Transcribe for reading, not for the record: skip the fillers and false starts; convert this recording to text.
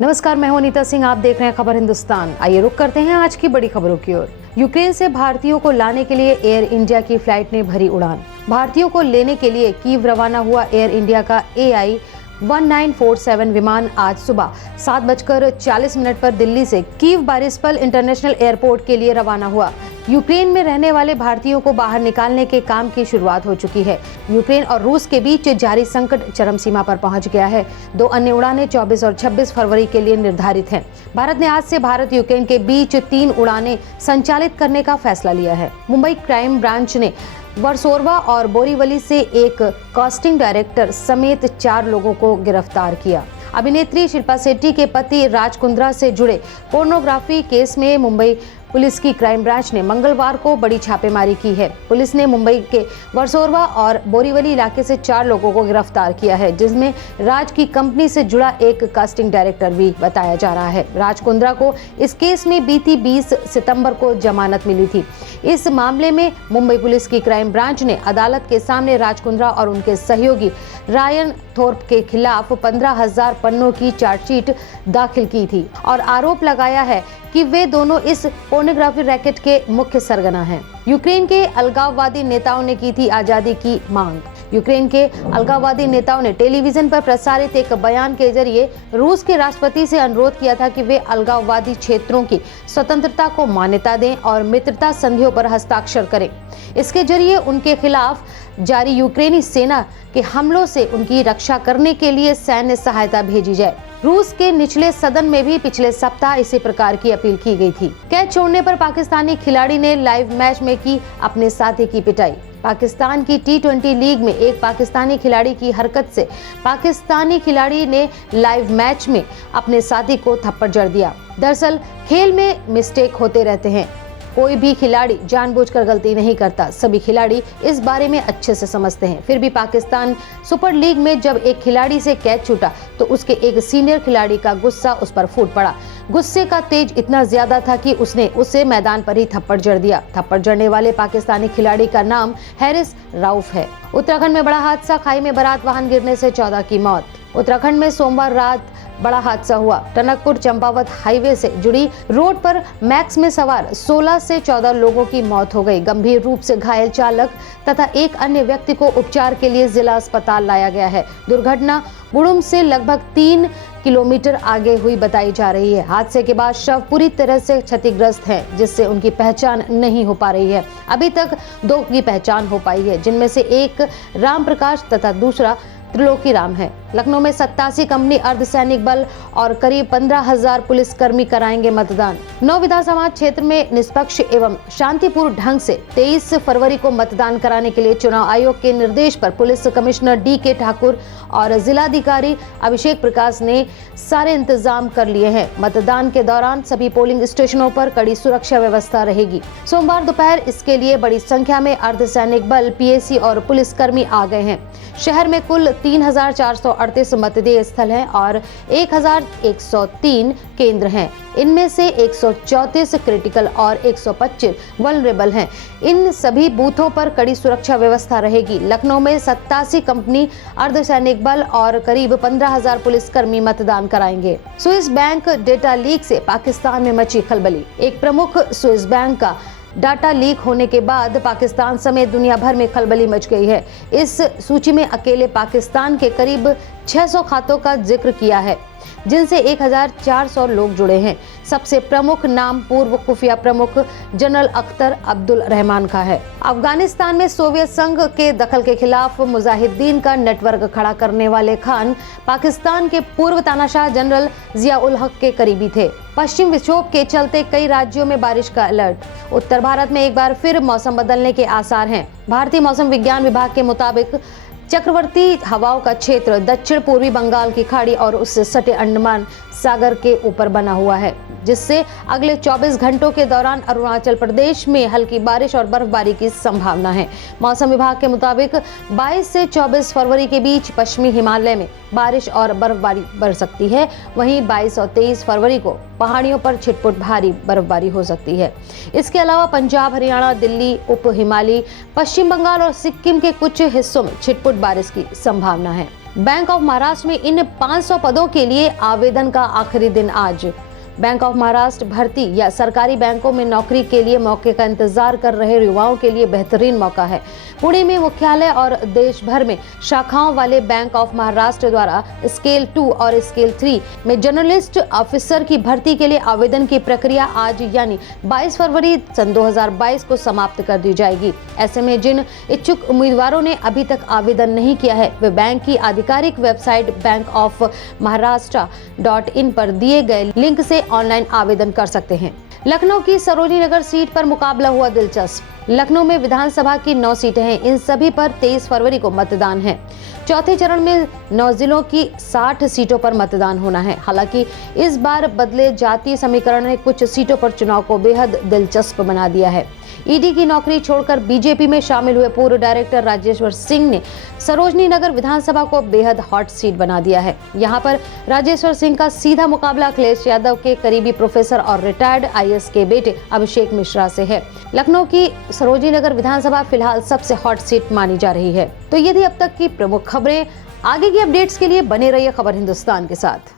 नमस्कार, मैं हूं अनीता सिंह। आप देख रहे हैं खबर हिंदुस्तान। आइए रुक करते हैं आज की बड़ी खबरों की ओर। यूक्रेन से भारतीयों को लाने के लिए एयर इंडिया की फ्लाइट ने भरी उड़ान। भारतीयों को लेने के लिए कीव रवाना हुआ एयर इंडिया का AI-1947 विमान आज सुबह 7:40 पर दिल्ली से कीव बारिस्पल इंटरनेशनल एयरपोर्ट के लिए रवाना हुआ। यूक्रेन में रहने वाले भारतीयों को बाहर निकालने के काम की शुरुआत हो चुकी है। यूक्रेन और रूस के बीच जारी संकट चरम सीमा पर पहुंच गया है। 2 अन्य उड़ानें 24 और 26 फरवरी के लिए निर्धारित हैं। भारत ने आज से भारत यूक्रेन के बीच 3 उड़ानें संचालित करने का फैसला लिया है। मुंबई क्राइम ब्रांच ने वर्सोवा और बोरीवली से एक कास्टिंग डायरेक्टर समेत 4 लोगों को गिरफ्तार किया। अभिनेत्री शिल्पा शेट्टी के पति राज कुंद्रा से जुड़े पोर्नोग्राफी केस में मुंबई पुलिस की क्राइम ब्रांच ने मंगलवार को बड़ी छापेमारी की है। पुलिस ने मुंबई के वर्सोवा और बोरीवली इलाके से 4 लोगों को गिरफ्तार किया है, जिसमें राज की कंपनी से जुड़ा एक कास्टिंग डायरेक्टर भी बताया जा रहा है। राज कुंद्रा को इस केस में बीती 20 सितंबर को जमानत मिली थी। इस मामले में मुंबई पुलिस की क्राइम ब्रांच ने अदालत के सामने राज कुंद्रा और उनके सहयोगी रायन थोर्प के खिलाफ 15,000 पन्नों की चार्जशीट दाखिल की थी और आरोप लगाया है कि वे दोनों इस पोर्नोग्राफी रैकेट के मुख्य सरगना हैं। यूक्रेन के अलगाववादी नेताओं ने की थी आजादी की मांग। यूक्रेन के अलगाववादी नेताओं ने टेलीविजन पर प्रसारित एक बयान के जरिए रूस के राष्ट्रपति से अनुरोध किया था कि वे अलगाववादी क्षेत्रों की स्वतंत्रता को मान्यता दें और मित्रता संधियों पर हस्ताक्षर करें। इसके जरिए उनके खिलाफ जारी यूक्रेनी सेना के हमलों से उनकी रक्षा करने के लिए सैन्य सहायता भेजी जाए। रूस के निचले सदन में भी पिछले सप्ताह इसी प्रकार की अपील की गई थी। कैच छोड़ने पर पाकिस्तानी खिलाड़ी ने लाइव मैच में की अपने साथी की पिटाई। पाकिस्तान की T20 लीग में एक पाकिस्तानी खिलाड़ी की हरकत से पाकिस्तानी खिलाड़ी ने लाइव मैच में अपने साथी को थप्पड़ जड़ दिया। दरअसल खेल में मिस्टेक होते रहते हैं। कोई भी खिलाड़ी जानबूझकर गलती नहीं करता। सभी खिलाड़ी इस बारे में अच्छे से समझते हैं। फिर भी पाकिस्तान सुपर लीग में जब एक खिलाड़ी से कैच छूटा तो उसके एक सीनियर खिलाड़ी का गुस्सा उस पर फूट पड़ा। गुस्से का तेज इतना ज्यादा था कि उसने उसे मैदान पर ही थप्पड़ जड़ दिया। थप्पड़ जड़ने वाले पाकिस्तानी खिलाड़ी का नाम हैरिस राउफ है। उत्तराखंड में बड़ा हादसा, खाई में बारात वाहन गिरने से 14 की मौत। उत्तराखंड में सोमवार रात बड़ा हादसा हुआ। टनकपुर चंपावत हाईवे से जुड़ी रोड पर मैक्स में सवार 16 से 14 लोगों की मौत हो गई। गंभीर रूप से घायल चालक तथा एक अन्य व्यक्ति को उपचार के लिए जिला अस्पताल लाया गया है। दुर्घटना बुड़ुम से लगभग 3 किलोमीटर आगे हुई बताई जा रही है। हादसे के बाद शव पूरी तरह से क्षतिग्रस्त हैं, जिससे उनकी पहचान नहीं हो पा रही है। अभी तक 2 की पहचान हो पाई है, जिनमें से एक राम प्रकाश तथा दूसरा त्रिलोकी राम है। लखनऊ में 87 कंपनी अर्धसैनिक बल और करीब 15,000 पुलिसकर्मी कराएंगे मतदान। 9 विधानसभा क्षेत्र में निष्पक्ष एवं शांतिपूर्ण ढंग से 23 फरवरी को मतदान कराने के लिए चुनाव आयोग के निर्देश पर पुलिस कमिश्नर DK ठाकुर और जिलाधिकारी अभिषेक प्रकाश ने सारे इंतजाम कर लिए हैं। मतदान के दौरान सभी पोलिंग स्टेशनों पर कड़ी सुरक्षा व्यवस्था रहेगी। सोमवार दोपहर इसके लिए बड़ी संख्या में अर्धसैनिक बल, PAC और पुलिसकर्मी आ गए हैं। शहर में कुल 3,438 मतदेय स्थल हैं और 1,103 केंद्र हैं। इनमें से 134 क्रिटिकल और 125 वल्नरेबल हैं। इन सभी बूथों पर कड़ी सुरक्षा व्यवस्था रहेगी। लखनऊ में 87 कंपनी अर्धसैनिक बल और करीब 15,000 पुलिसकर्मी मतदान कराएंगे। स्विस बैंक डेटा लीक से पाकिस्तान में मची खलबली। एक प्रमुख स्विस बैंक का डाटा लीक होने के बाद पाकिस्तान समेत दुनिया भर में खलबली मच गई है। इस सूची में अकेले पाकिस्तान के करीब 600 खातों का जिक्र किया है, जिनसे 1,400 लोग जुड़े हैं। सबसे प्रमुख नाम पूर्व खुफिया प्रमुख जनरल अख्तर अब्दुल रहमान का है। अफगानिस्तान में सोवियत संघ के दखल के खिलाफ मुजाहिदीन का नेटवर्क खड़ा करने वाले खान पाकिस्तान के पूर्व तानाशाह जनरल जिया-उल हक के करीबी थे। पश्चिम विक्षोभ के चलते कई राज्यों में बारिश का अलर्ट। उत्तर भारत में एक बार फिर मौसम बदलने के आसार हैं। भारतीय मौसम विज्ञान विभाग के मुताबिक चक्रवर्ती हवाओं का क्षेत्र दक्षिण पूर्वी बंगाल की खाड़ी और उससे सटे अंडमान सागर के ऊपर बना हुआ है, जिससे अगले 24 घंटों के दौरान अरुणाचल प्रदेश में हल्की बारिश और बर्फबारी की संभावना है। मौसम विभाग के मुताबिक 22 से 24 फरवरी के बीच पश्चिमी हिमालय में बारिश और बर्फबारी बढ़ सकती है। वहीं 22 और 23 फरवरी को पहाड़ियों पर छिटपुट भारी बर्फबारी हो सकती है। इसके अलावा पंजाब, हरियाणा, दिल्ली, उप हिमालयी, पश्चिम बंगाल और सिक्किम के कुछ हिस्सों में छिटपुट बारिश की संभावना है। बैंक ऑफ महाराष्ट्र में इन 500 पदों के लिए आवेदन का आखिरी दिन आज। बैंक ऑफ महाराष्ट्र भर्ती या सरकारी बैंकों में नौकरी के लिए मौके का इंतजार कर रहे युवाओं के लिए बेहतरीन मौका है। पुणे में मुख्यालय और देश भर में शाखाओं वाले बैंक ऑफ महाराष्ट्र द्वारा स्केल 2 और स्केल 3 में जर्नलिस्ट ऑफिसर की भर्ती के लिए आवेदन की प्रक्रिया आज यानी 22 फरवरी सन 2022 को समाप्त कर दी जाएगी। ऐसे में जिन इच्छुक उम्मीदवारों ने अभी तक आवेदन नहीं किया है वे बैंक की आधिकारिक वेबसाइट bankofmaharashtra.in पर दिए गए लिंक से ऑनलाइन आवेदन कर सकते हैं। लखनऊ की सरोजनी नगर सीट पर मुकाबला हुआ दिलचस्प। लखनऊ में विधानसभा की 9 सीटें हैं। इन सभी पर 23 फरवरी को मतदान है। चौथे चरण में 9 जिलों की 60 सीटों पर मतदान होना है। हालांकि इस बार बदले जातीय समीकरण ने कुछ सीटों पर चुनाव को बेहद दिलचस्प बना दिया है। ईडी की नौकरी छोड़कर बीजेपी में शामिल हुए पूर्व डायरेक्टर राजेश्वर सिंह ने सरोजनी नगर विधानसभा को बेहद हॉट सीट बना दिया है। यहां पर राजेश्वर सिंह का सीधा मुकाबला अखिलेश यादव के करीबी प्रोफेसर और रिटायर्ड आईएएस के बेटे अभिषेक मिश्रा से है। लखनऊ की सरोजनी नगर विधानसभा फिलहाल सबसे हॉट सीट मानी जा रही है। तो ये थी अब तक की प्रमुख खबरें। आगे की अपडेट्स के लिए बने रहिए खबर हिंदुस्तान के साथ।